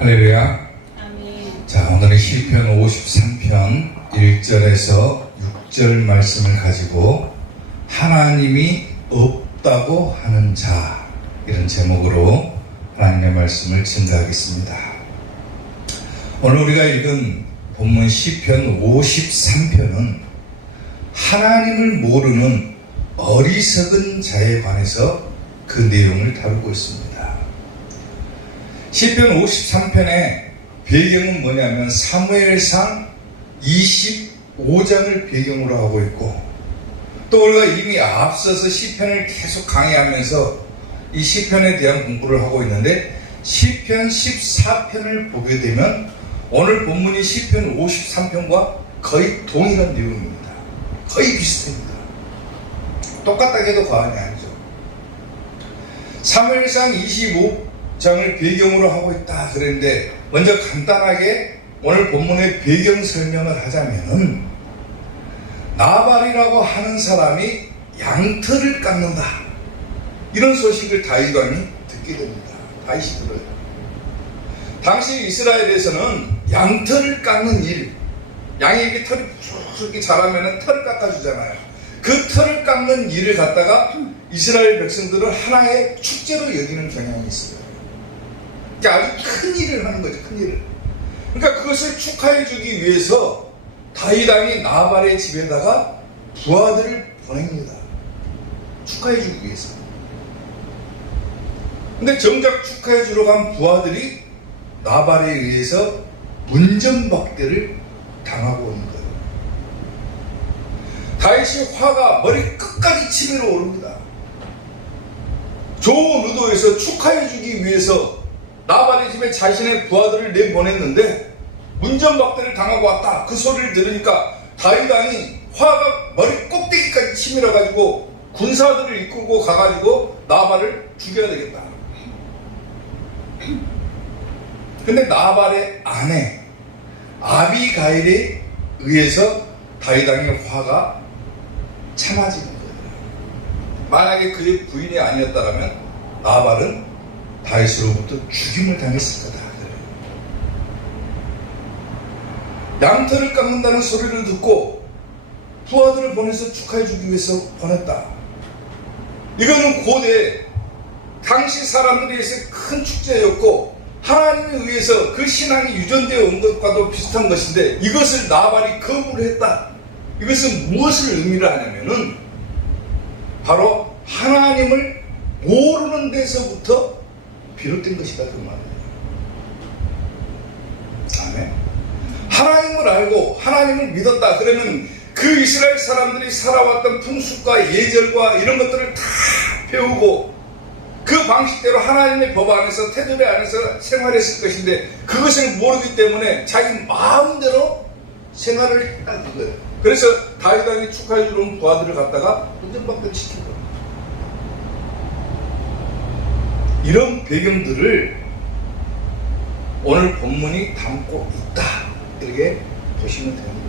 할렐루야. 아멘. 자, 오늘은 시편 53편 1절에서 6절 말씀을 가지고 하나님이 없다고 하는 자, 이런 제목으로 하나님의 말씀을 증거하겠습니다. 오늘 우리가 읽은 본문 시편 53편은 하나님을 모르는 어리석은 자에 관해서 그 내용을 다루고 있습니다. 시편 53편의 배경은 뭐냐면 사무엘상 25장을 배경으로 하고 있고, 또 우리가 이미 앞서서 시편을 계속 강의하면서 이 시편에 대한 공부를 하고 있는데, 시편 14편을 보게 되면 오늘 본문이 시편 53편과 거의 동일한 내용입니다. 거의 비슷합니다. 똑같다고 해도 과언이 아니죠. 사무엘상 25장을 배경으로 하고 있다 그랬는데, 먼저 간단하게 오늘 본문의 배경 설명을 하자면은, 나발이라고 하는 사람이 양털을 깎는다, 이런 소식을 다윗 왕이 듣게 됩니다. 다윗이 들어요. 당시 이스라엘에서는 양털을 깎는 일, 양이 이렇게 털이 이렇게 자라면은 털을 깎아주잖아요. 그 털을 깎는 일을 갖다가 이스라엘 백성들은 하나의 축제로 여기는 경향이 있어요. 그러니까 아주 큰 일을 하는 거죠, 큰 일을. 그러니까 그것을 축하해주기 위해서 다윗 왕이 나발의 집에다가 부하들을 보냅니다. 축하해주기 위해서. 근데 정작 축하해주러 간 부하들이 나발에 의해서 문전박대를 당하고 오는 거예요. 다윗이 화가 머리 끝까지 치밀어 오릅니다. 좋은 의도에서 축하해주기 위해서 나발의 집에 자신의 부하들을 내보냈는데 문전박대를 당하고 왔다, 그 소리를 들으니까 다윗 왕이 화가 머리 꼭대기까지 치밀어가지고 군사들을 이끌고 가가지고 나발을 죽여야 되겠다. 근데 나발의 아내 아비가일에 의해서 다윗 왕의 화가 참아지는 거예요. 만약에 그의 부인이 아니었다면 나발은 다윗으로부터 죽임을 당했을 거다. 양털을 깎는다는 소리를 듣고 부하들을 보내서 축하해주기 위해서 보냈다. 이거는 고대 당시 사람들에 의해서 큰 축제였고, 하나님에 의해서 그 신앙이 유전되어 온 것과도 비슷한 것인데, 이것을 나발이 거부를 했다. 이것은 무엇을 의미를 하냐면은 바로 하나님을 모르는 데서부터 비롯된 것이다, 그 말이에요. 아멘. 하나님을 알고 하나님을 믿었다 그러면 그 이스라엘 사람들이 살아왔던 풍습과 예절과 이런 것들을 다 배우고 그 방식대로 하나님의 법 안에서, 태도리 안에서 생활했을 것인데, 그것을 모르기 때문에 자기 마음대로 생활을 했다, 그거예요. 그래서 다윗 왕이 축하해주러 온 부하들을 갖다가 문전박대를 시킨 거예요. 이런 배경들을 오늘 본문이 담고 있다, 이렇게 보시면 되는 거예요.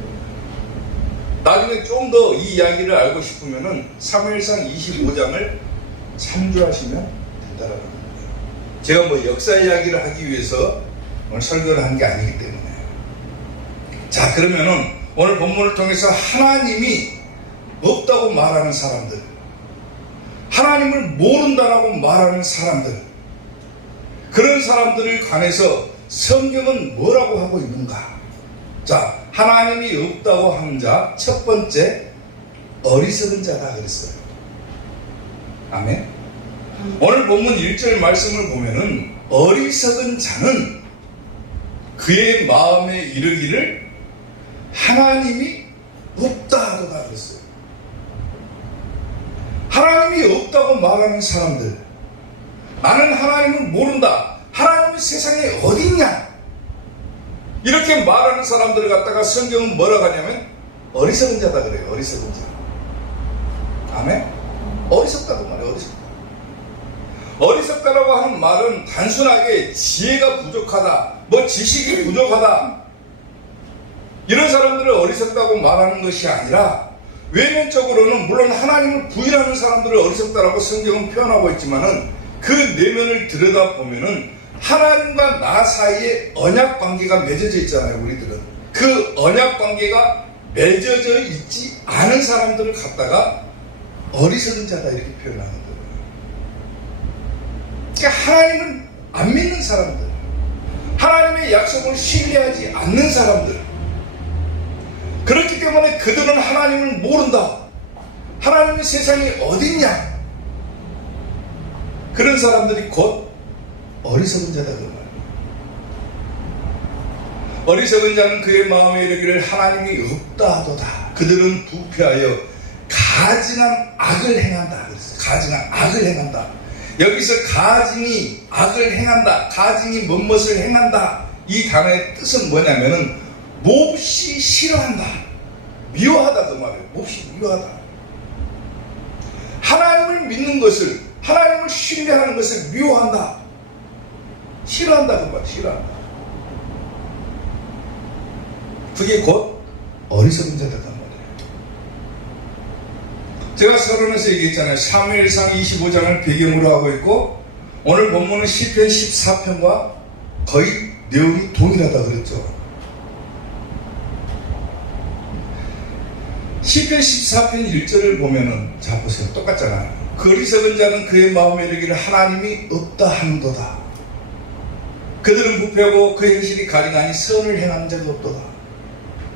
나중에 좀 더 이 이야기를 알고 싶으면은 사무엘상 25장을 참조하시면 된다라는 거예요. 제가 뭐 역사 이야기를 하기 위해서 오늘 설교를 한 게 아니기 때문에. 자, 그러면은 오늘 본문을 통해서 하나님이 없다고 말하는 사람들, 하나님을 모른다라고 말하는 사람들, 그런 사람들을 관해서 성경은 뭐라고 하고 있는가? 자, 하나님이 없다고 하는 자, 첫 번째, 어리석은 자다 그랬어요. 아멘. 오늘 본문 1절 말씀을 보면은 어리석은 자는 그의 마음에 이르기를 하나님이 없다 하도다 그랬어요. 하나님이 없다고 말하는 사람들, 나는 하나님을 모른다, 하나님이 세상에 어딨냐, 이렇게 말하는 사람들을 갖다가 성경은 뭐라고 하냐면 어리석은 자다 그래요. 어리석은 자. 아멘. 어리석다고 말해요. 어리석다. 어리석다라고 하는 말은 단순하게 지혜가 부족하다, 뭐 지식이 부족하다, 이런 사람들을 어리석다고 말하는 것이 아니라, 외면적으로는 물론 하나님을 부인하는 사람들을 어리석다라고 성경은 표현하고 있지만은 그 내면을 들여다보면은 하나님과 나 사이에 언약 관계가 맺어져 있잖아요. 우리들은 그 언약 관계가 맺어져 있지 않은 사람들을 갖다가 어리석은 자다 이렇게 표현하는 거예요. 그러니까 하나님을 안 믿는 사람들, 하나님의 약속을 신뢰하지 않는 사람들, 그렇기 때문에 그들은 하나님을 모른다. 하나님의 세상이 어딨냐? 그런 사람들이 곧 어리석은 자다 그 말이에요. 어리석은 자는 그의 마음에 이르기를 하나님이 없다 하도다. 그들은 부패하여 가증한 악을 행한다. 그랬어요. 가증한 악을 행한다. 여기서 가증이 악을 행한다, 가증이 무엇을 행한다, 이 단어의 뜻은 뭐냐면은 몹시 싫어한다, 미워하다 그 말이에요. 몹시 미워하다. 하나님을 믿는 것을, 하나님을 신뢰하는 것을 미워한다, 싫어한다 그 말이에요. 싫어한다. 그게 곧 어리석은 자다 그 말이에요. 제가 서론에서 얘기했잖아요. 사무엘상 25장을 배경으로 하고 있고 오늘 본문은 시편 14편과 거의 내용이 동일하다 그랬죠. 시편 14편 1절을 보면은 자 보세요. 똑같잖아요. 그 어리석은 자는 그의 마음에 이르기를 하나님이 없다 하는도다. 그들은 부패하고 그 행실이 가증하니 선을 행하는 자가 없도다.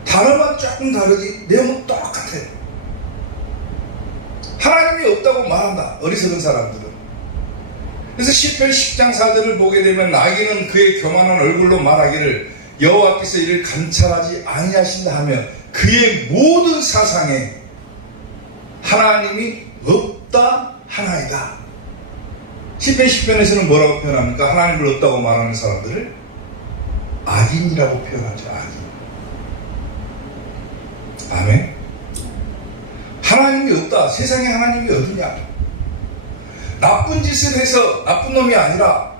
단어만 조금 다르지 내용은 똑같아요. 하나님이 없다고 말한다. 어리석은 사람들은. 그래서 시편 10장 4절을 보게 되면 악인은 그의 교만한 얼굴로 말하기를 여호와께서 이를 감찰하지 아니하신다 하며 그의 모든 사상에 하나님이 없다 하나이다. 시편 10편에서는 뭐라고 표현합니까? 하나님을 없다고 말하는 사람들을 악인이라고 표현하죠. 악인. 아멘. 하나님이 없다. 세상에 하나님이 어디냐? 나쁜 짓을 해서 나쁜 놈이 아니라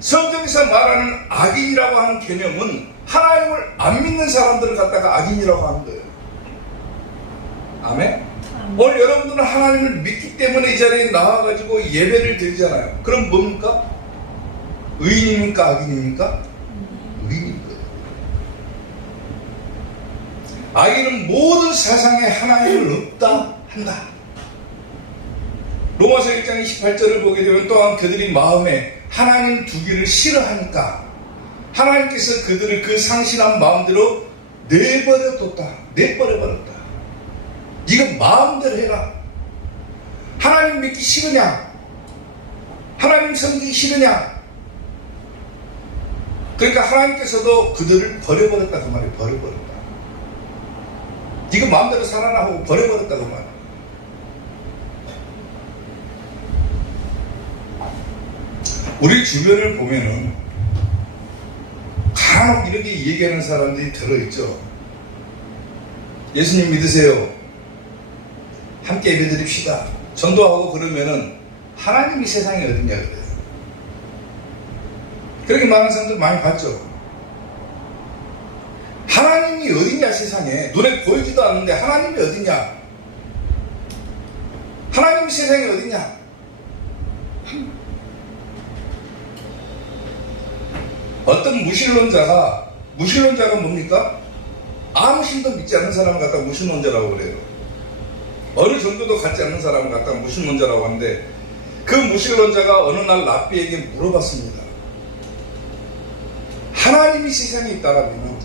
성경에서 말하는 악인이라고 하는 개념은 하나님을 안 믿는 사람들을 갖다가 악인이라고 하는 거예요. 아멘? 오늘 여러분들은 하나님을 믿기 때문에 이 자리에 나와가지고 예배를 드리잖아요. 그럼 뭡니까? 의인입니까? 악인입니까? 의인입니다. 악인은 모든 세상에 하나님을 없다 한다. 로마서 1장 28절을 보게 되면 또한 그들이 마음에 하나님 두기를 싫어하니까 하나님께서 그들을 그 상실한 마음대로 내버려뒀다. 내버려버렸다. 네가 마음대로 해라. 하나님 믿기 싫으냐? 하나님 섬기기 싫으냐? 그러니까 하나님께서도 그들을 버려버렸다 그 말이에요. 버려버렸다. 네가 마음대로 살아라 하고 버려버렸다 그 말이에요. 우리 주변을 보면은 간혹 이렇게 얘기하는 사람들이 들어있죠. 예수님 믿으세요. 함께 예배드립시다. 전도하고 그러면은 하나님이 세상에 어딨냐 그래요. 그렇게 많은 사람들 많이 봤죠. 하나님이 어딨냐 세상에. 눈에 보이지도 않는데 하나님이 어딨냐. 하나님이 세상에 어딨냐. 어떤 무신론자가 뭡니까? 아무 신도 믿지 않는 사람을 갖다가 무신론자라고 그래요. 어느 정도도 갖지 않는 사람을 갖다가 무신론자라고 하는데 그 무신론자가 어느 날 랍비에게 물어봤습니다. 하나님이 세상에 있다라면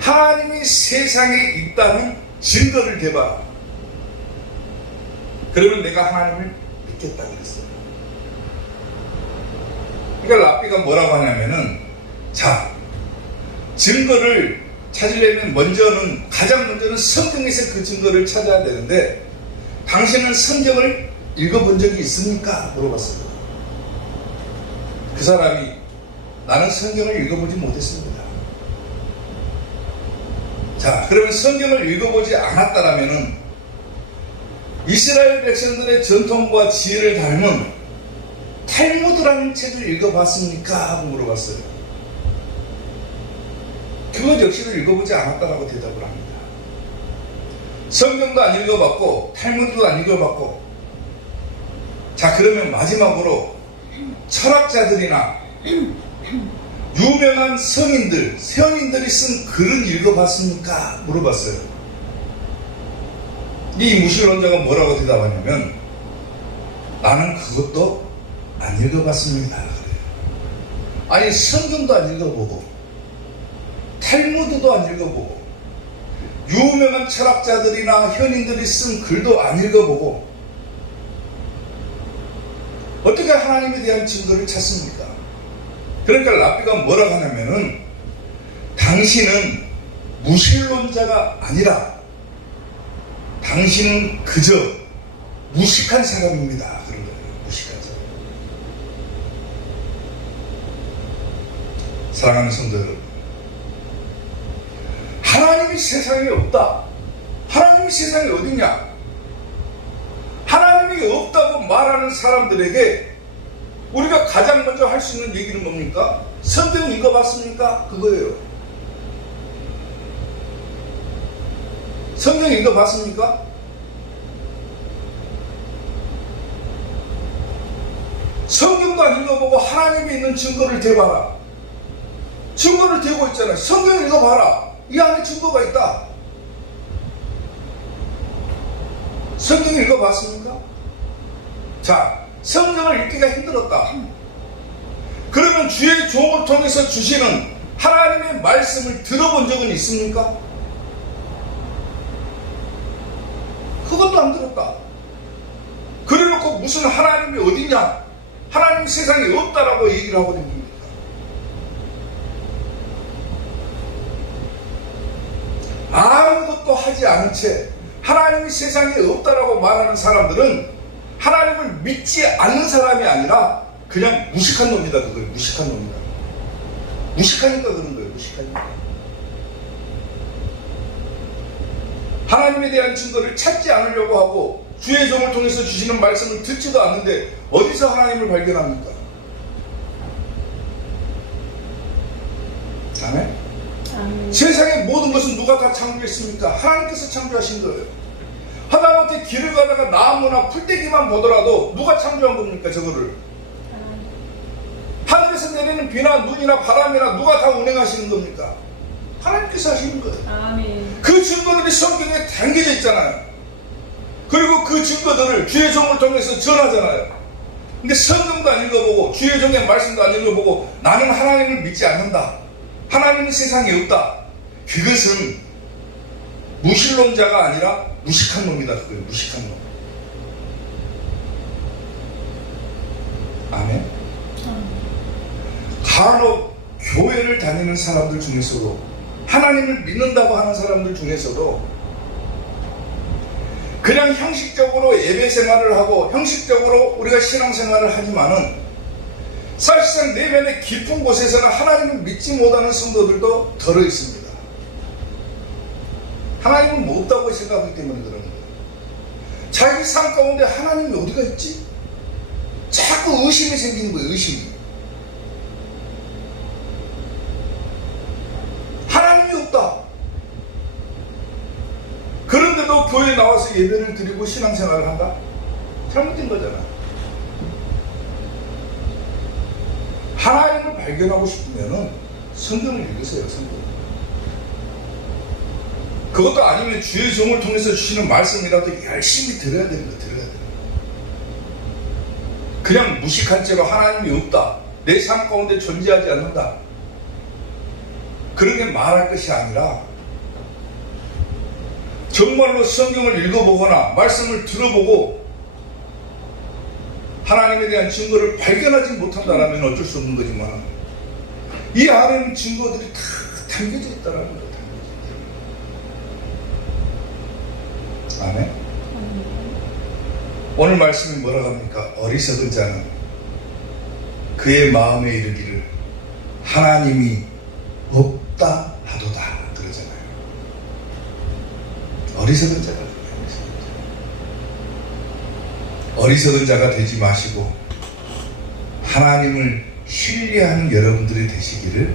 하나님이 세상에 있다는 증거를 대봐라. 그러면 내가 하나님을 믿겠다 그랬어요. 그러니까 랍비가 뭐라고 하냐면은 자, 증거를 찾으려면 가장 먼저는 성경에서 그 증거를 찾아야 되는데 당신은 성경을 읽어본 적이 있습니까? 물어봤어요. 그 사람이 나는 성경을 읽어보지 못했습니다. 자, 그러면 성경을 읽어보지 않았다라면은 이스라엘 백성들의 전통과 지혜를 닮은 탈무드라는 책을 읽어봤습니까? 하고 물어봤어요. 그것 역시도 읽어보지 않았다라고 대답을 합니다. 성경도 안 읽어봤고 탈무드도 안 읽어봤고 자, 그러면 마지막으로 철학자들이나 유명한 성인들, 세언인들이 쓴 글은 읽어봤습니까? 물어봤어요. 이 무신론자가 뭐라고 대답하냐면 나는 그것도 안 읽어봤습니다. 그래요. 아니 성경도 안 읽어보고 탈무드도 안 읽어보고 유명한 철학자들이나 현인들이 쓴 글도 안 읽어보고 어떻게 하나님에 대한 증거를 찾습니까? 그러니까 랍비가 뭐라고 하냐면은 당신은 무신론자가 아니라 당신은 그저 무식한 사람입니다. 그런 거예요. 무식한 사람. 사랑하는 성도 여러분, 하나님이 세상에 없다. 하나님이 세상에 어디냐? 하나님이 없다고 말하는 사람들에게 우리가 가장 먼저 할 수 있는 얘기는 뭡니까? 성경 읽어봤습니까? 그거예요. 성경 읽어봤습니까? 성경도 안 읽어보고 하나님이 있는 증거를 대봐라. 증거를 대고 있잖아요. 성경 읽어봐라. 이 안에 증거가 있다. 성경 읽어봤습니까? 자, 성경을 읽기가 힘들었다. 그러면 주의 종을 통해서 주시는 하나님의 말씀을 들어본 적은 있습니까? 그것도 안 들었다. 그래놓고 무슨 하나님이 어디냐? 하나님 세상에 없다라고 얘기를 하고 있는 아무것도 하지 않은 채 하나님이 세상에 없다라고 말하는 사람들은 하나님을 믿지 않는 사람이 아니라 그냥 무식한 놈이다. 그거예요. 무식한 놈이다. 무식하니까 그런 거예요. 무식하니까. 하나님에 대한 증거를 찾지 않으려고 하고 주의 종을 통해서 주시는 말씀을 듣지도 않는데 어디서 하나님을 발견합니까? 아멘? 세상의 모든 것은 누가 다 창조했습니까? 하나님께서 창조하신 거예요. 하다못해 길을 가다가 나무나 풀떼기만 보더라도 누가 창조한 겁니까? 저거를. 하늘에서 내리는 비나 눈이나 바람이나 누가 다 운행하시는 겁니까? 하나님께서 하시는 거예요. 아멘. 그 증거들이 성경에 담겨져 있잖아요. 그리고 그 증거들을 주의 종을 통해서 전하잖아요. 근데 성경도 안 읽어보고 주의 종의 말씀도 안 읽어보고 나는 하나님을 믿지 않는다. 하나님은 세상에 없다. 그것은 무신론자가 아니라 무식한 놈이다. 그거예요. 무식한 놈. 아멘. 간혹 교회를 다니는 사람들 중에서도 하나님을 믿는다고 하는 사람들 중에서도 그냥 형식적으로 예배 생활을 하고 형식적으로 우리가 신앙생활을 하지만은 사실상 내면의 깊은 곳에서는 하나님을 믿지 못하는 성도들도 덜어 있습니다. 하나님은 뭐 없다고 생각하기 때문에 그러는 거예요. 자기 삶 가운데 하나님이 어디가 있지? 자꾸 의심이 생기는 거예요. 의심이. 하나님이 없다. 그런데도 교회에 나와서 예배를 드리고 신앙생활을 한다? 잘못된 거잖아. 하나님을 발견하고 싶으면 성경을 읽으세요. 성경. 그것도 아니면 주의 종을 통해서 주시는 말씀이라도 열심히 들어야 되는 거 들어야 돼요. 그냥 무식한 채로 하나님이 없다. 내 삶 가운데 존재하지 않는다. 그렇게 말할 것이 아니라 정말로 성경을 읽어보거나 말씀을 들어보고 하나님에 대한 증거를 발견하지 못한다면 어쩔 수 없는 거지만 이 안에는 증거들이 다 담겨져 있다는 거예요. 아멘. 오늘 말씀이 뭐라고 합니까? 어리석은 자는 그의 마음에 이르기를 하나님이 없다 하도다 그러잖아요. 어리석은 자가 어리석은 자가 되지 마시고 하나님을 신뢰하는 여러분들이 되시기를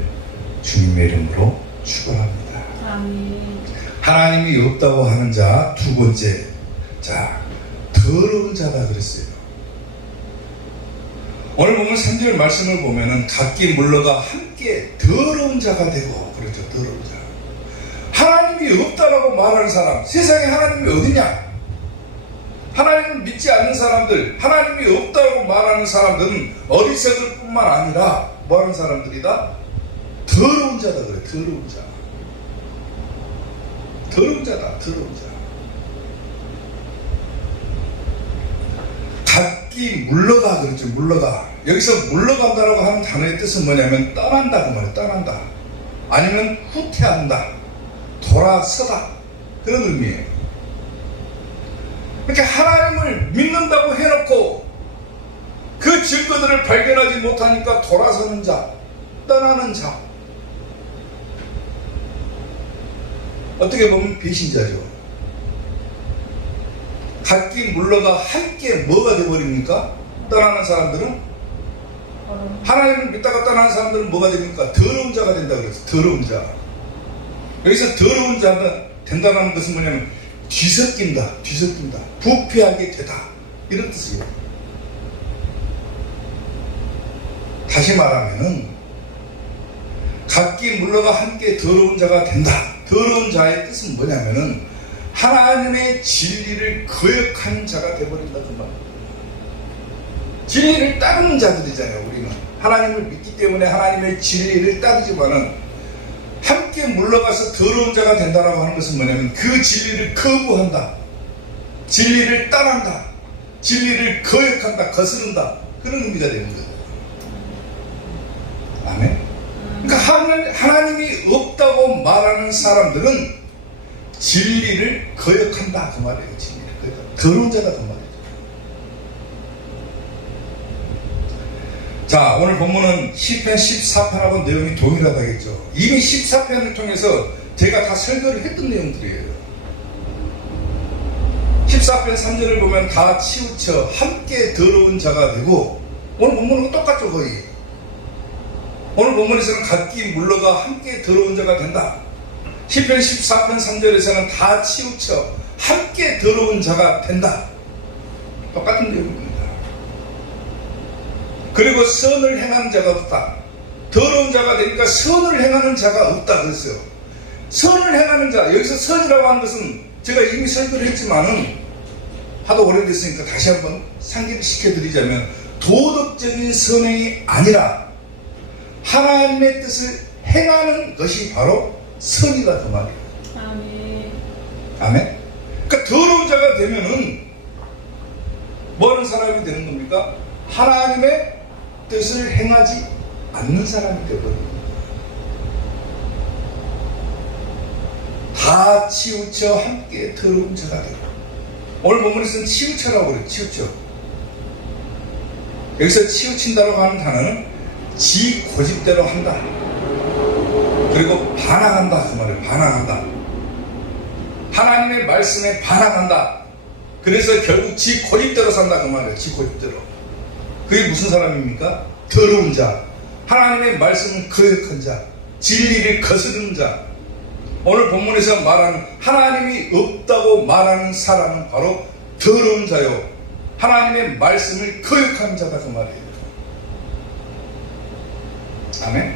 주님의 이름으로 축원합니다. 아멘. 하나님이 없다고 하는 자 두 번째, 자 더러운 자다 그랬어요. 오늘 보면 3절 말씀을 보면은 각기 물러가 함께 더러운 자가 되고, 그렇죠. 더러운 자. 하나님이 없다라고 말하는 사람, 세상에 하나님이 어디냐? 하나님을 믿지 않는 사람들, 하나님이 없다고 말하는 사람들은 어리석을 뿐만 아니라 뭐하는 사람들이다? 더러운 자다 그래. 더러운 자. 더러운 자다. 더러운 자. 각기 물러가 그렇죠. 물러가. 여기서 물러간다라고 하는 단어의 뜻은 뭐냐면 떠난다 그 말이에요. 떠난다. 아니면 후퇴한다. 돌아서다. 그런 의미예요. 그러니까 하나님을 믿는다고 해놓고 그 증거들을 발견하지 못하니까 돌아서는 자, 떠나는 자. 어떻게 보면 배신자죠. 각기 물러가 함께 뭐가 되어버립니까? 떠나는 사람들은? 하나님을 믿다가 떠나는 사람들은 뭐가 됩니까? 더러운 자가 된다 그랬어요. 더러운 자. 여기서 더러운 자가 된다는 것은 뭐냐면 뒤섞인다. 뒤섞인다. 부패하게 되다. 이런 뜻이에요. 다시 말하면은 각기 물러가 함께 더러운 자가 된다. 더러운 자의 뜻은 뭐냐면은 하나님의 진리를 거역하는 자가 되어버린다 그 말입니다. 진리를 따르는 자들이잖아요. 우리는 하나님을 믿기 때문에 하나님의 진리를 따르지만은 함께 물러가서 더러운 자가 된다라고 하는 것은 뭐냐면 그 진리를 거부한다. 진리를 따른다. 진리를 거역한다. 거스른다. 그런 의미가 되는 거예요. 아멘. 그러니까 하나님이 없다고 말하는 사람들은 진리를 거역한다 그 말이에요. 진리를 거역한다. 더러운 자가 그 말이에요. 자, 오늘 본문은 시편 14편하고 내용이 동일하다겠죠. 이미 14편을 통해서 제가 다 설교를 했던 내용들이에요. 14편 3절을 보면 다 치우쳐 함께 더러운 자가 되고, 오늘 본문은 똑같죠 거의. 오늘 본문에서는 각기 물러가 함께 더러운 자가 된다. 시편 14편 3절에서는 다 치우쳐 함께 더러운 자가 된다. 똑같은 내용입니다. 그리고 선을 행하는 자가 없다. 더러운 자가 되니까 선을 행하는 자가 없다 그랬어요. 선을 행하는 자, 여기서 선이라고 하는 것은 제가 이미 설교를 했지만은 하도 오래됐으니까 다시 한번 상기를 시켜드리자면 도덕적인 선행이 아니라 하나님의 뜻을 행하는 것이 바로 선이다 그 말이에요. 아멘. 아멘. 그러니까 더러운 자가 되면은 뭐 하는 사람이 되는 겁니까? 하나님의 뜻을 행하지 않는 사람이 되거든요. 다 치우쳐 함께 더러운 자가 되고, 오늘 본문에서는 치우쳐라고 그래요. 치우쳐. 여기서 치우친다고 하는 단어는 지 고집대로 한다. 그리고 반항한다 그 말이에요. 반항한다. 하나님의 말씀에 반항한다. 그래서 결국 지 고집대로 산다 그 말이에요. 지 고집대로. 그게 무슨 사람입니까? 더러운 자, 하나님의 말씀을 거역한 자, 진리를 거스르는 자. 오늘 본문에서 말하는 하나님이 없다고 말하는 사람은 바로 더러운 자요, 하나님의 말씀을 거역한 자다 그 말이에요. 아멘.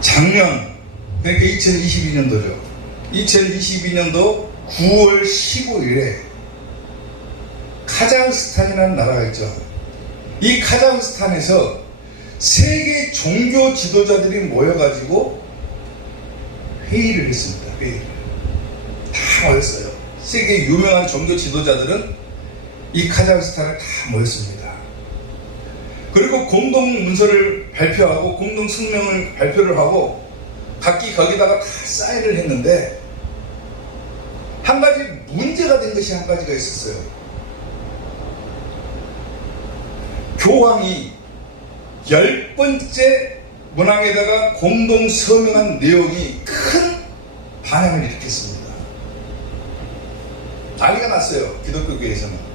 작년, 그러니까 2022년도죠. 2022년도 9월 15일에 카자흐스탄이라는 나라가 있죠. 이 카자흐스탄에서 세계 종교 지도자들이 모여가지고 회의를 했습니다. 회의를. 다 모였어요. 세계 유명한 종교 지도자들은 이 카자흐스탄에 다 모였습니다. 그리고 공동 문서를 발표하고 공동 성명을 발표를 하고 각기 거기다가 다 사인을 했는데 한 가지 문제가 된 것이 한 가지가 있었어요. 교황이 10번째 문항에다가 공동 서명한 내용이 큰 반향을 일으켰습니다. 난리가 났어요. 기독교계에서는.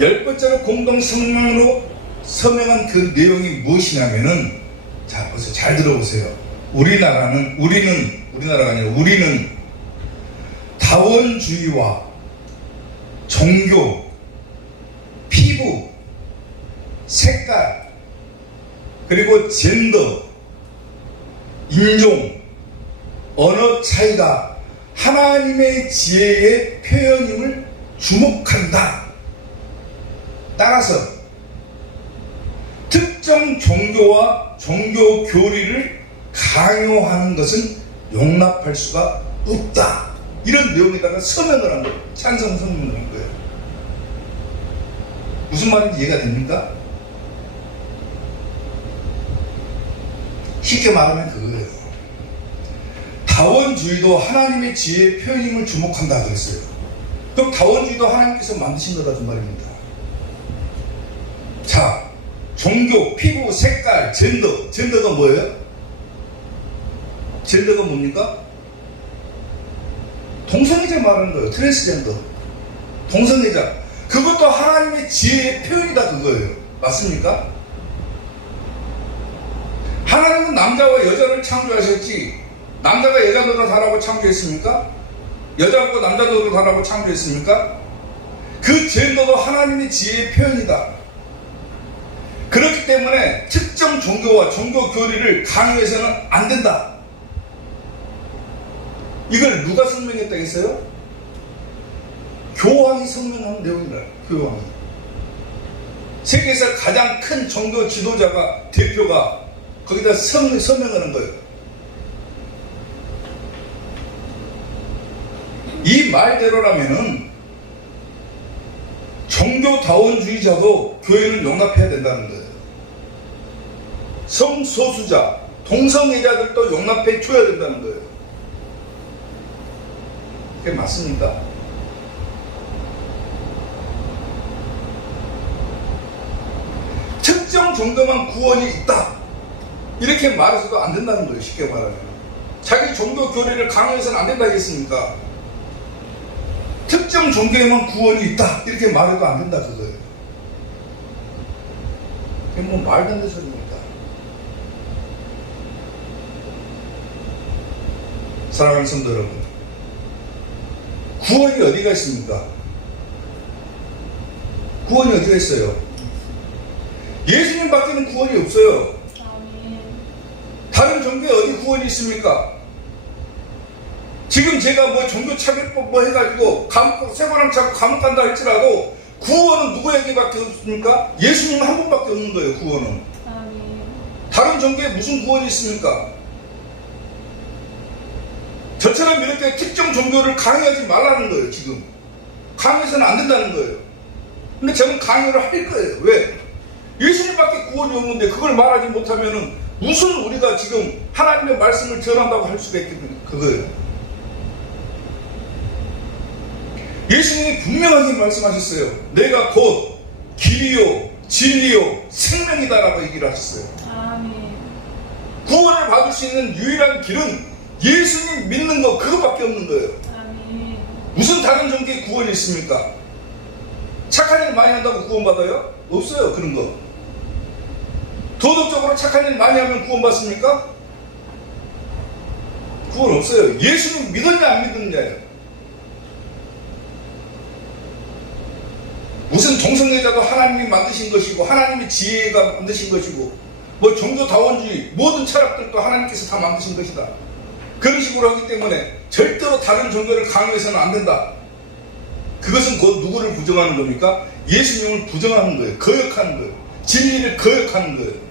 10번째로 공동 서명으로 서명한 그 내용이 무엇이냐면은, 자, 보세요. 잘 들어보세요. 우리나라가 아니라 우리는 다 다원주의와 종교, 피부, 색깔, 그리고 젠더, 인종, 언어 차이가 하나님의 지혜의 표현임을 주목한다. 따라서 특정 종교와 종교 교리를 강요하는 것은 용납할 수가 없다. 이런 내용에다가 서명을 한 거예요. 찬성 서명을 한 거예요. 무슨 말인지 이해가 됩니까? 쉽게 말하면 그거예요. 다원주의도 하나님의 지혜의 표현임을 주목한다 그랬어요. 그럼 다원주의도 하나님께서 만드신 거다 그 말입니다. 자, 종교, 피부, 색깔, 젠더. 젠더가 뭐예요? 젠더가 뭡니까? 동성애자 말하는 거예요. 트랜스젠더. 동성애자. 그것도 하나님의 지혜의 표현이다 그거예요. 맞습니까? 하나님은 남자와 여자를 창조하셨지 남자가 여자 노릇하라고 창조했습니까? 여자고 남자 노릇하라고 창조했습니까? 그 젠더도 하나님의 지혜의 표현이다. 그렇기 때문에 특정 종교와 종교 교리를 강요해서는 안 된다. 이걸 누가 성명했다고 했어요? 교황이 성명한 내용이라. 교황이. 세계에서 가장 큰 종교 지도자가 대표가 거기다 서명하는 거예요. 이 말대로라면은 종교다원주의자도 교회를 용납해야 된다는 거예요. 성소수자, 동성애자들도 용납해 줘야 된다는 거예요. 그게 맞습니까? 특정 종교만 구원이 있다. 이렇게 말해서도 안 된다는 거예요. 쉽게 말하면. 자기 종교 교리를 강요해서는 안 된다 했습니까? 특정 종교에만 구원이 있다. 이렇게 말해도 안 된다 그거예요. 그게 뭐 말도 안 되는 소리입니까? 사랑하는 성도 여러분, 구원이 어디가 있습니까? 구원이 어디가 있어요? 예수님 밖에는 구원이 없어요. 다른 종교에 어디 구원이 있습니까? 지금 제가 뭐 종교차별법 뭐 해가지고 세관왕 차고 감옥 간다 할지라도 구원은 누구에게밖에 없습니까? 예수님 한 분밖에 없는 거예요. 구원은. 다른 종교에 무슨 구원이 있습니까? 저처럼 이렇게 특정 종교를 강요하지 말라는 거예요. 지금 강요해서는 안 된다는 거예요. 근데 저는 강요를 할 거예요. 왜? 예수님밖에 구원이 없는데 그걸 말하지 못하면은 무슨 우리가 지금 하나님의 말씀을 전한다고 할 수가 있겠느냐. 그거예요. 예수님이 분명하게 말씀하셨어요. 내가 곧 길이요 진리요 생명이다라고 얘기를 하셨어요. 아멘. 구원을 받을 수 있는 유일한 길은 예수님 믿는 거 그거밖에 없는 거예요. 아멘. 무슨 다른 종교에 구원이 있습니까? 착한 일 많이 한다고 구원받아요? 없어요. 그런 거. 도덕적으로 착한 일 많이 하면 구원받습니까? 구원 없어요. 예수님 믿었냐 안 믿었냐예요. 무슨 동성애자도 하나님이 만드신 것이고 하나님의 지혜가 만드신 것이고 뭐 종교다원주의 모든 철학들도 하나님께서 다 만드신 것이다. 그런 식으로 하기 때문에 절대로 다른 종교를 강요해서는 안 된다. 그것은 곧 누구를 부정하는 겁니까? 예수님을 부정하는 거예요. 거역하는 거예요. 진리를 거역하는 거예요.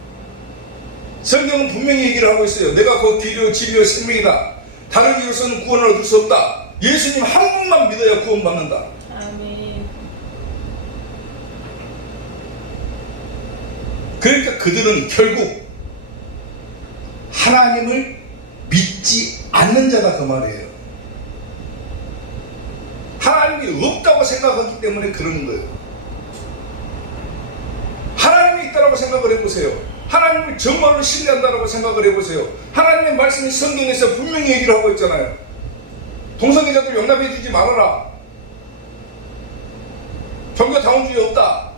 성경은 분명히 얘기를 하고 있어요. 내가 곧 길이요 진리요 생명이다. 다른 이로서는 구원을 얻을 수 없다. 예수님 한 분만 믿어야 구원받는다. 아멘. 그러니까 그들은 결국 하나님을 믿지 않는 자다 그 말이에요. 하나님이 없다고 생각하기 때문에 그러는 거예요. 하나님이 있다고 생각을 해보세요. 하나님을 정말로 신뢰한다고 생각을 해보세요. 하나님의 말씀이 성경에서 분명히 얘기를 하고 있잖아요. 동성애자들 용납해 주지 말아라. 종교다원주의 없다.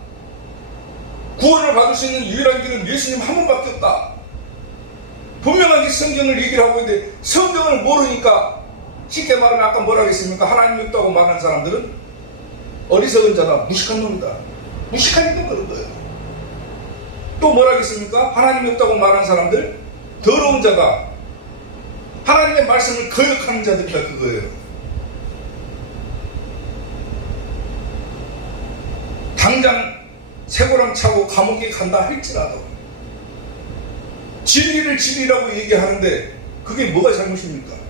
구원을 받을 수 있는 유일한 길은 예수님 한 분밖에 없다. 분명하게 성경을 얘기를 하고 있는데 성경을 모르니까 쉽게 말하면 아까 뭐라고 했습니까? 하나님이 없다고 말하는 사람들은 어리석은 자다, 무식한 놈이다. 무식하니까 그런 거예요. 또 뭐라고 했습니까? 하나님이 없다고 말하는 사람들 더러운 자다, 하나님의 말씀을 거역하는 자들이다, 그거예요. 당장 쇠고랑 차고 감옥에 간다 할지라도 진리를 진리라고 얘기하는데 그게 뭐가 잘못입니까?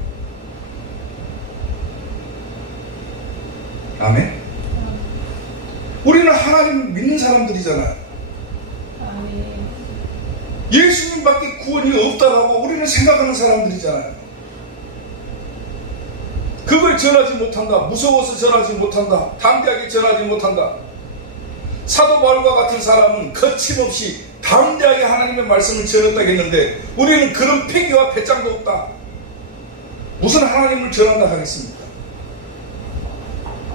아멘? 우리는 하나님을 믿는 사람들이잖아요. 예수님밖에 구원이 없다고 하고 우리는 생각하는 사람들이잖아요. 그걸 전하지 못한다, 무서워서 전하지 못한다, 담대하게 전하지 못한다. 사도 바울과 같은 사람은 거침없이 담대하게 하나님의 말씀을 전했다고 했는데 우리는 그런 패기와 배짱도 없다. 무슨 하나님을 전한다 하겠습니까?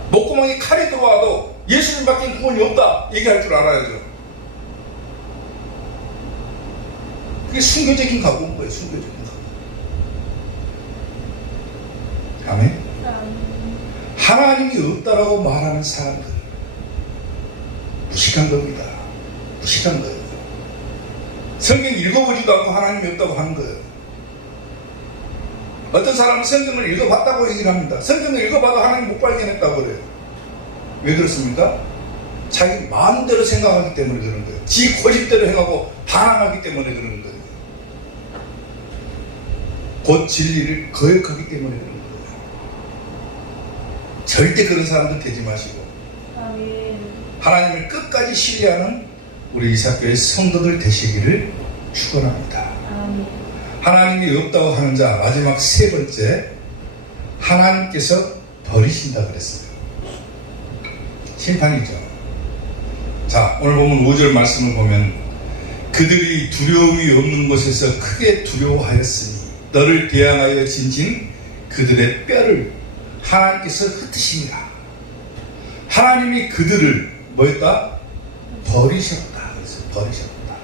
목구멍에 칼이 들어와도 예수님밖에 구원이 없다 얘기할 줄 알아야죠. 그게 순교적인 각오인 거예요. 순교적인 각오. 아멘? 하나님이 없다라고 말하는 사람들 무식한 겁니다. 무식한 거예요. 성경 읽어보지도 않고 하나님이 없다고 하는 거예요. 어떤 사람은 성경을 읽어봤다고 얘기를 합니다. 성경을 읽어봐도 하나님 못 발견했다고 그래요. 왜 그렇습니까? 자기 마음대로 생각하기 때문에 그런 거예요. 지 고집대로 행하고 반항하기 때문에 그런 거예요. 곧 진리를 거역하기 때문에 그런 거예요. 절대 그런 사람들 되지 마시고 하나님을 끝까지 신뢰하는 우리 이사교회 성도들 되시기를 축원합니다. 하나님이 없다고 하는 자, 마지막 세 번째, 하나님께서 버리신다 그랬어요. 심판이죠. 자, 오늘 보면 5절 말씀을 보면 그들이 두려움이 없는 곳에서 크게 두려워하였으니 너를 대항하여 진진 그들의 뼈를 하나님께서 흩으시니라. 하나님이 그들을 뭐였다? 버리셨다. 그래서 버리셨다.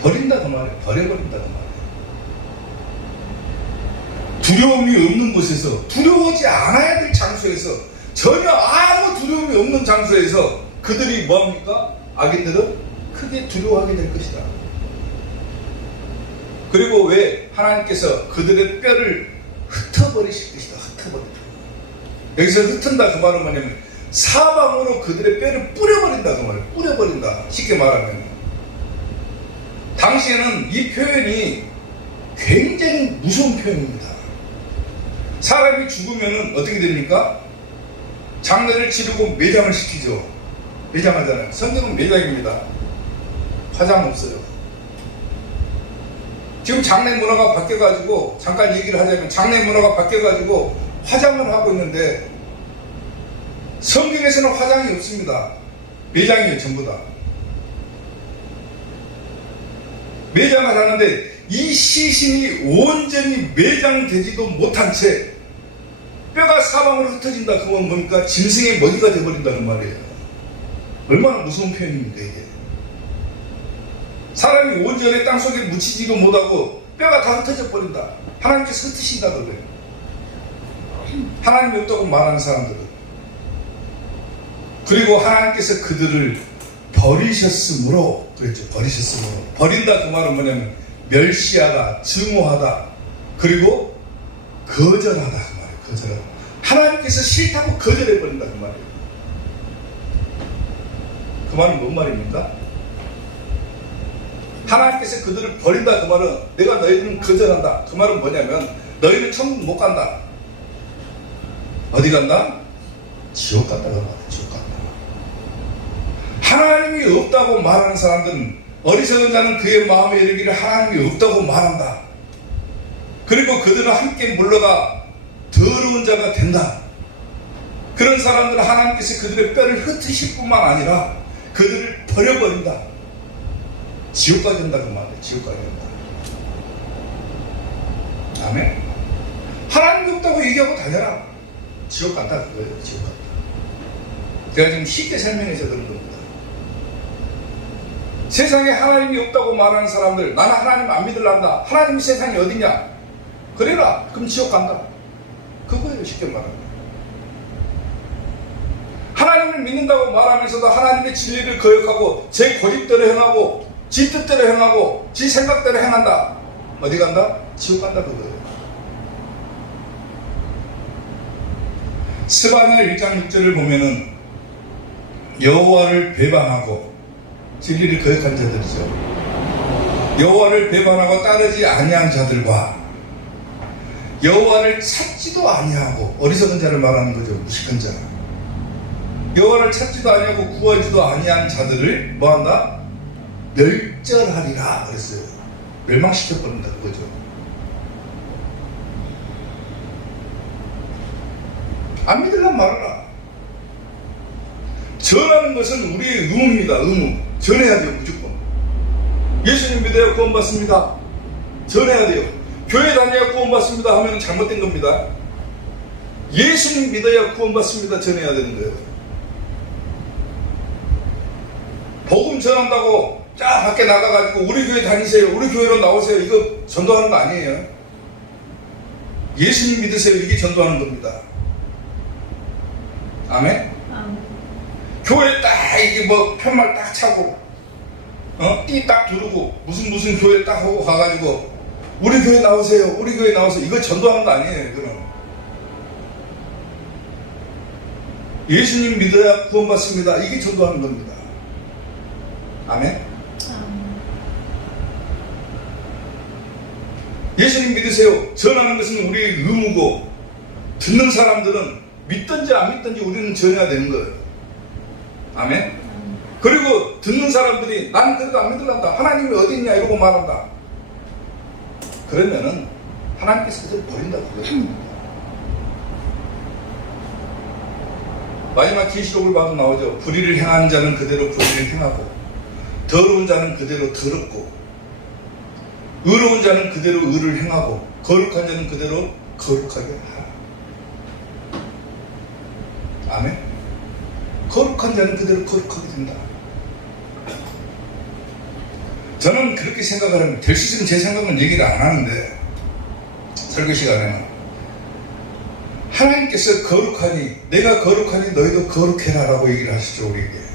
버린다 그 말이에요. 버려버린다 그 말이에요. 두려움이 없는 곳에서, 두려워하지 않아야 될 장소에서, 전혀 아무 두려움이 없는 장소에서 그들이 뭐합니까? 악인들은 크게 두려워하게 될 것이다. 그리고 왜 하나님께서 그들의 뼈를 흩어버리실 것이다. 흩어버린다. 여기서 흩은다 그 말은 뭐냐면 사방으로 그들의 뼈를 뿌려버린다 그 말이에요. 뿌려버린다. 쉽게 말하면 당시에는 이 표현이 굉장히 무서운 표현입니다. 사람이 죽으면 어떻게 됩니까? 장례를 치르고 매장을 시키죠. 매장하잖아요. 성경은 매장입니다. 화장 없어요. 지금 장례 문화가 바뀌어가지고, 잠깐 얘기를 하자면 장례 문화가 바뀌어가지고 화장을 하고 있는데 성경에서는 화장이 없습니다. 매장이에요. 전부 다. 매장을 하는데 이 시신이 온전히 매장되지도 못한 채 뼈가 사방으로 흩어진다. 그건 뭡니까? 짐승의 먹이가 되어버린다는 말이에요. 얼마나 무서운 표현입니까 이게. 사람이 온전히 땅속에 묻히지도 못하고 뼈가 다 흩어져 버린다. 하나님께서 흩으신다 그래요. 하나님이 없다고 말하는 사람들은. 그리고 하나님께서 그들을 버리셨으므로 그랬죠. 버리셨으므로. 버린다 그 말은 뭐냐면 멸시하다, 증오하다, 그리고 거절하다 그 말이에요. 거절하다. 하나님께서 싫다고 거절해버린다 그 말이에요. 그 말은 뭔 말입니까? 하나님께서 그들을 버린다 그 말은 내가 너희들은 거절한다. 그 말은 뭐냐면 너희는 천국 못 간다. 어디 간다? 지옥 간다 그 말이에요. 지옥 간다. 하나님이 없다고 말하는 사람들은 어리석은 자는 그의 마음에 이르기를 하나님이 없다고 말한다. 그리고 그들은 함께 물러가 더러운 자가 된다. 그런 사람들은 하나님께서 그들의 뼈를 흩으실 뿐만 아니라 그들을 버려버린다. 지옥까지 온다 그 말이에요. 지옥까지 온다. 아멘. 하나님이 없다고 얘기하고 다녀라. 지옥 간다 그거예요. 지옥 간다. 제가 지금 쉽게 설명해서 그런 겁니다. 세상에 하나님이 없다고 말하는 사람들, 나는 하나님 안 믿으란다. 하나님이 세상에 어디냐? 그래라. 그럼 지옥 간다. 그거예요, 쉽게 말하면. 하나님을 믿는다고 말하면서도 하나님의 진리를 거역하고 제 고집대로 행하고 지 뜻대로 행하고 지 생각대로 행한다. 어디 간다? 지옥 간다 그거예요. 스바냐 1장 6절을 보면은 여호와를 배반하고 진리를 거역한 자들이죠. 여호와를 배반하고 따르지 아니한 자들과 여호와를 찾지도 아니하고 어리석은 자를 말하는 거죠. 무식한 자. 여호와를 찾지도 아니하고 구하지도 아니한 자들을 뭐한다? 멸절하리라 그랬어요. 멸망시켜버린다 그거죠. 안 믿으려면 말아라. 전하는 것은 우리의 의무입니다. 의무. 전해야 돼요. 무조건. 예수님 믿어야 구원받습니다. 전해야 돼요. 교회 다녀야 구원받습니다 하면 잘못된 겁니다. 예수님 믿어야 구원받습니다. 전해야 되는 거예요. 복음 전한다고 쫙 밖에 나가가지고 우리 교회 다니세요. 우리 교회로 나오세요. 이거 전도하는 거 아니에요. 예수님 믿으세요. 이게 전도하는 겁니다. 아멘? 교회 딱 이게 뭐 편말 딱 차고 띠 딱 두르고 무슨 교회 딱 하고 가가지고 우리 교회 나오세요. 우리 교회 나오세요. 이거 전도하는 거 아니에요. 그럼 예수님 믿어야 구원받습니다. 이게 전도하는 겁니다. 아멘? 예수님 믿으세요. 전하는 것은 우리의 의무고 듣는 사람들은 믿든지 안 믿든지 우리는 전해야 되는 거예요. 아멘? 그리고 듣는 사람들이 나는 그래도 안 믿을란다. 하나님이 어디 있냐 이러고 말한다. 그러면은 하나님께서 그들 버린다 그거예요. 마지막 계시록을 봐도 나오죠. 불의를 행하는 자는 그대로 불의를 행하고 더러운 자는 그대로 더럽고 의로운 자는 그대로 의를 행하고 거룩한 자는 그대로 거룩하게 하라. 아멘? 거룩한 자는 그대로 거룩하게 된다. 저는 그렇게 생각을 하면 될 수 있으면 제 생각은 얘기를 안 하는데 설교 시간에는 하나님께서 거룩하니 내가 거룩하니 너희도 거룩해라 라고 얘기를 하시죠. 우리에게.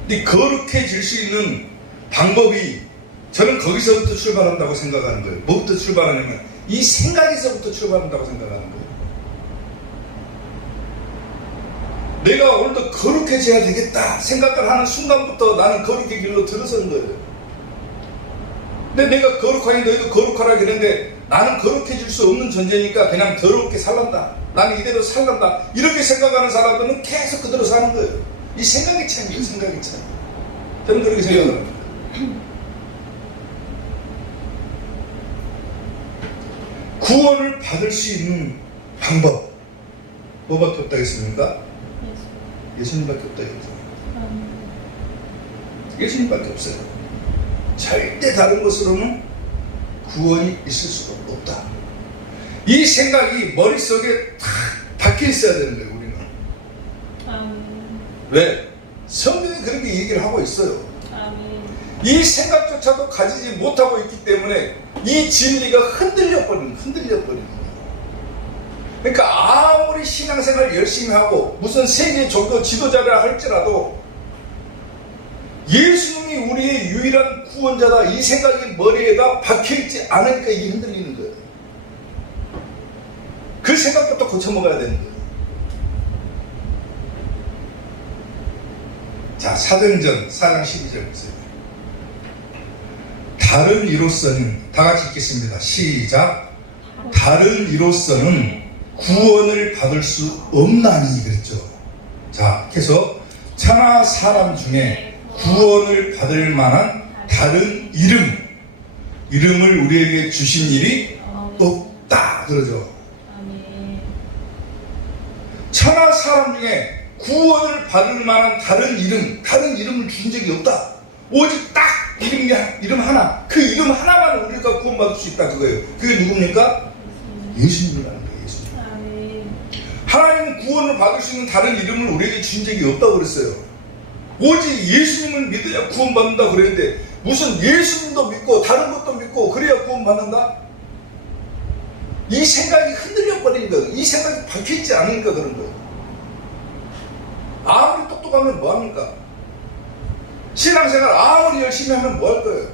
근데 거룩해질 수 있는 방법이 저는 거기서부터 출발한다고 생각하는 거예요. 뭐부터 출발하냐면 이 생각에서부터 출발한다고 생각하는 거예요. 내가 오늘도 거룩해져야 되겠다 생각을 하는 순간부터 나는 거룩의 길로 들어선 거예요. 근데 내가 거룩하니 너희도 거룩하라 그랬는데 나는 거룩해질 수 없는 존재니까 그냥 더럽게 살란다. 나는 이대로 살란다. 이렇게 생각하는 사람들은 계속 그대로 사는 거예요. 이 생각의 차이입니다. 생각의 차이. 저는 그렇게 생각을 합니다. 구원을 받을 수 있는 방법 뭐밖에 없다 했습니까? 예수님밖에 없다 했죠. 예수님밖에 없어요. 절대 다른 것으로는 구원이 있을 수가 없다. 이 생각이 머릿속에 탁 박혀 있어야 되는 거예요. 우리는. 왜? 성경이 그렇게 얘기를 하고 있어요. 이 생각조차도 가지지 못하고 있기 때문에 이 진리가 흔들려 버리는 거예요. 그러니까 아무리 신앙생활 열심히 하고 무슨 세계 종교 지도자라 할지라도 예수님이 우리의 유일한 구원자다 이 생각이 머리에다 박혀있지 않으니까 이게 흔들리는 거예요. 그 생각부터 고쳐먹어야 되는 거예요. 자, 사도행전 4장 12절 보세요. 다른 이로서는 다 같이 읽겠습니다. 시작. 다른 이로서는 구원을 받을 수 없나니 그랬죠. 자, 그래서 천하 사람 중에 구원을 받을 만한 다른 이름을 우리에게 주신 일이 없다 그러죠. 천하 사람 중에 구원을 받을 만한 다른 이름을 주신 적이 없다. 오직 딱 이름 하나, 그 이름 하나만 우리가 구원받을 수 있다 그거예요. 그게 누굽니까? 예수님이라는 거예요. 예수님. 하나님은 구원을 받을 수 있는 다른 이름을 우리에게 주신 적이 없다고 그랬어요. 오직 예수님을 믿어야 구원받는다 그랬는데 무슨 예수님도 믿고 다른 것도 믿고 그래야 구원받는다? 이 생각이 흔들려 버린 거예요. 이 생각이 박혀있지 않으니까 그런 거예요. 아무리 똑똑하면 뭐합니까? 신앙생활 아무리 열심히 하면 뭐 할 거예요?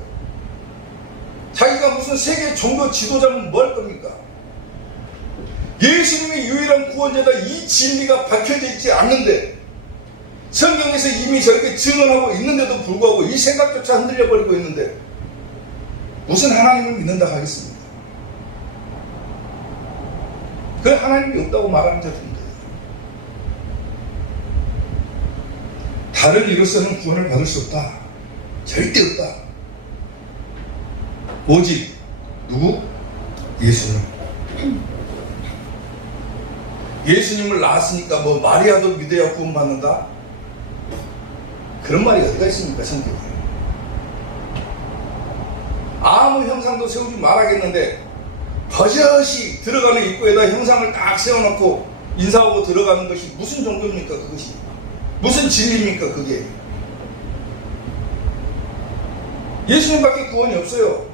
자기가 무슨 세계 종교 지도자면 뭐 할 겁니까? 예수님이 유일한 구원자다, 이 진리가 박혀져 있지 않는데, 성경에서 이미 저렇게 증언하고 있는데도 불구하고 이 생각조차 흔들려 버리고 있는데 무슨 하나님을 믿는다 하겠습니까? 그 하나님이 없다고 말하는 자들인데, 다른 이로서는 구원을 받을 수 없다. 절대 없다. 오직 누구? 예수님. 예수님을 낳았으니까 뭐 마리아도 믿어야 구원받는다? 그런 말이 어디가 있습니까, 성경에? 아무 형상도 세우지 말아야겠는데 버젓이 들어가는 입구에다 형상을 딱 세워놓고 인사하고 들어가는 것이 무슨 종교입니까, 그것이? 무슨 진리입니까, 그게? 예수님밖에 구원이 없어요.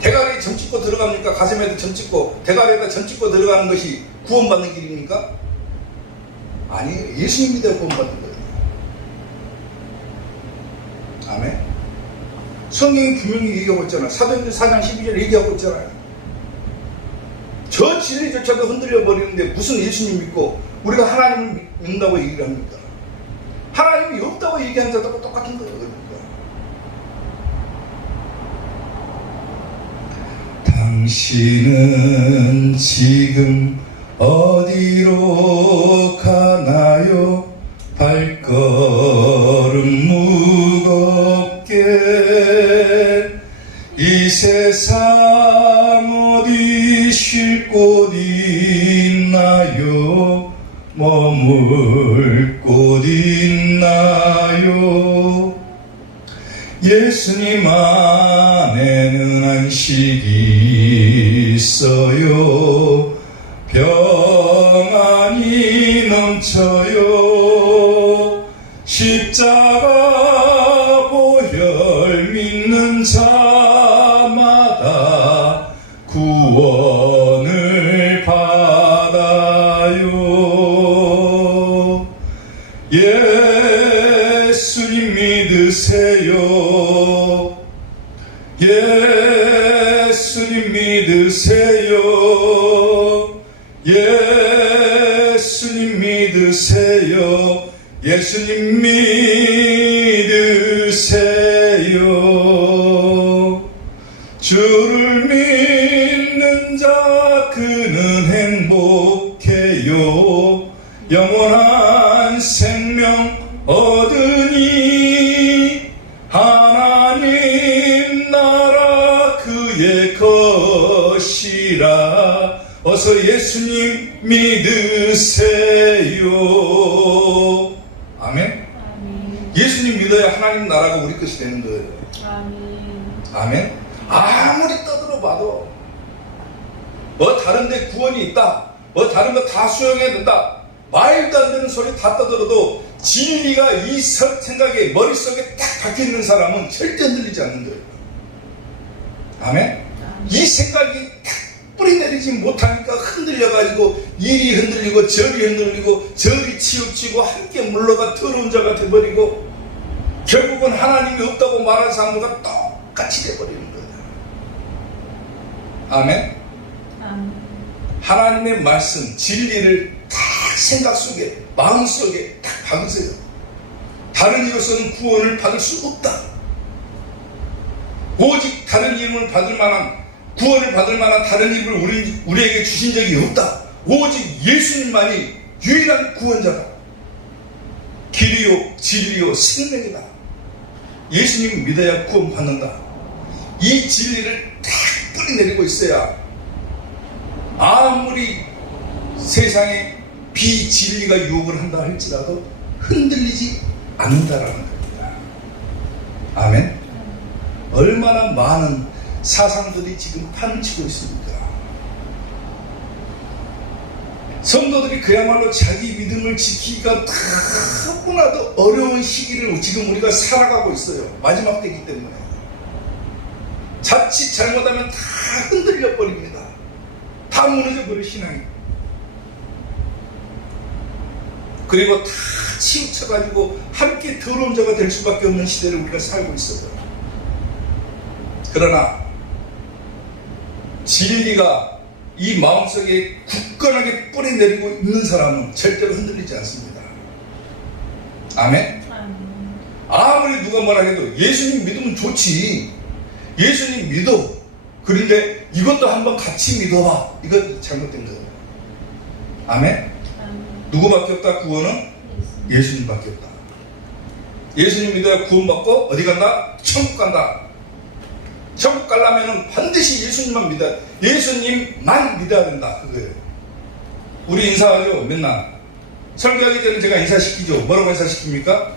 대가리에 점 찍고 들어갑니까? 가슴에도 점 찍고 대가리에다 점 찍고 들어가는 것이 구원받는 길입니까? 아니에요. 예수님 믿어 구원받는 거예요. 아멘. 성경이 분명히 얘기하고 있잖아요. 사도행전 4장 12절 얘기하고 있잖아요. 저 진리조차도 흔들려 버리는데 무슨 예수님 믿고 우리가 하나님을 믿는다고 얘기를 합니까? 하나님이 없다고 얘기하는 자들과 똑같은 거예요. 그러니까. 당신은 지금 어디로 가나요? 발걸음 무겁게 이 세상 어디 쉴 곳 있나요? 머물 곳 있나요? 예수님 안에는 안식이 있어요. 평안이 넘쳐요. 십자가 보혈 믿는 자마다 구원을 받아요. 예수님 믿으세요. 예수님 믿으세요. 예수님 믿으세요. 예수님 믿으세요. 주를 믿는 자 그는 행복해요. 영원한 생명 얻으니 하나님 나라 그의 것이라. 어서 예수님 믿으세요. 아멘. 예수님 믿어야 하나님 나라가 우리 것이 되는 거예요. 아멘. 아무리 떠들어봐도 뭐 다른데 구원이 있다, 뭐 다른 거 다 수용해야 된다, 말도 안 되는 소리 다 떠들어도 진리가 이 생각에 머릿속에 딱 박혀있는 사람은 절대 흔들리지 않는 거예요. 아멘. 이 생각이 딱 뿌리 내리지 못하니까 흔들려가지고 이리 흔들리고 저리 흔들리고 저리 치우치고 함께 물러가 더러운 자가 돼버리고 결국은 하나님이 없다고 말하는 사람들과 똑같이 돼버리는 거예요. 아멘. 하나님의 말씀 진리를 딱 생각 속에 마음 속에 딱 박으세요. 다른 이로서는 구원을 받을 수 없다. 오직 다른 이름을 받을 만한, 구원을 받을 만한 다른 이름을 우리에게 주신 적이 없다. 오직 예수님만이 유일한 구원자다. 길이요 진리요 생명이다. 예수님 믿어야 구원 받는다. 이 진리를 딱 뿌리내리고 있어야 아무리 세상에 비진리가 유혹을 한다 할지라도 흔들리지 않는다라는 겁니다. 아멘. 얼마나 많은 사상들이 지금 판을 치고 있습니까? 성도들이 그야말로 자기 믿음을 지키기가 너무나도 어려운 시기를 지금 우리가 살아가고 있어요. 마지막 때이기 때문에 자칫 잘못하면 다 흔들려 버립니다. 다 무너져 버려 신앙이. 그리고 다 치우쳐가지고 함께 더러운 자가 될 수밖에 없는 시대를 우리가 살고 있어요. 그러나 진리가 이 마음속에 굳건하게 뿌리내리고 있는 사람은 절대로 흔들리지 않습니다. 아멘? 아무리 누가 뭐라 해도 예수님 믿으면 좋지. 예수님 믿어. 그런데 이것도 한번 같이 믿어봐. 이거 잘못된 거예요. 아멘? 누구밖에 없다? 구원은 예수님밖에 없다. 예수님 믿어야 구원받고 어디 간다? 천국 간다. 천국 가려면 반드시 예수님만 믿어야, 예수님만 믿어야 된다. 그거예요. 우리 인사하죠, 맨날. 설교하기 전에 제가 인사시키죠. 뭐라고 인사시킵니까?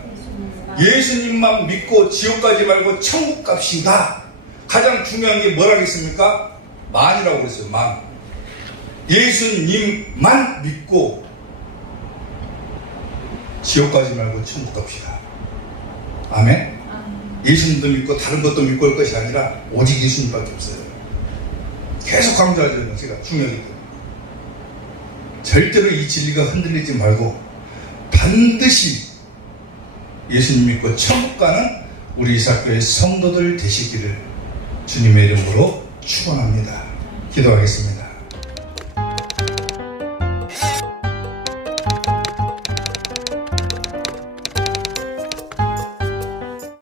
예수님만 믿고 지옥 가지 말고 천국 갑시다. 가장 중요한 게 뭐라겠습니까? 만이라고 그랬어요. 만. 예수님만 믿고 지옥 가지 말고 천국 갑시다. 아멘? 예수님도 믿고 다른 것도 믿고 할 것이 아니라 오직 예수님밖에 없어요. 계속 강조하죠. 제가 중요하기 때문에. 절대로 이 진리가 흔들리지 말고 반드시 예수님 믿고 천국 가는 우리 이사교회 성도들 되시기를 주님의 이름으로 축원합니다. 기도하겠습니다.